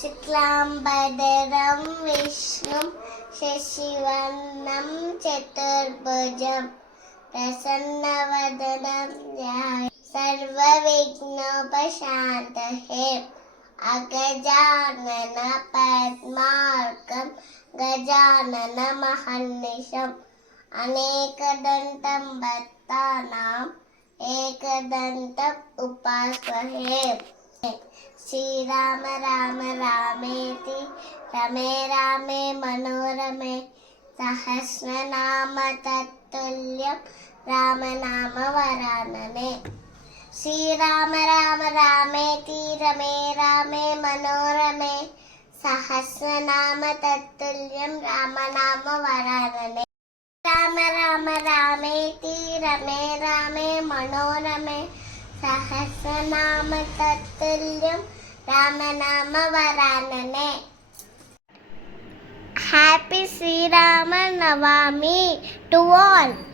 శుక్లాంబరధరం విష్ణుం శశివర్ణం చతుర్భుజం ప్రసన్నవదనం ధ్యాయేత్ సర్వవిఘ్నోపశాంతయే. అగజానన పద్మార్కం గజానన మహర్నిశం అనేకదంతం భక్తానాం ఏకదంతం ఉపాస్మహే. శ్రీరామ రామ రామేతి రమే రామే మనోరమే సహస్రనామ తత్తుల్యం రామనామ వరాననే. శ్రీరామ రామ రామేతి రమే రామే మనోరమే సహస్రనామ తత్తుల్యం రామనామ వరాననే. రామ రామ రామేతి రమే రామే మనోరమే సహస్రనామ తత్తుల్యం రామనామ వరాననే. Happy Sri Rama Navami to all.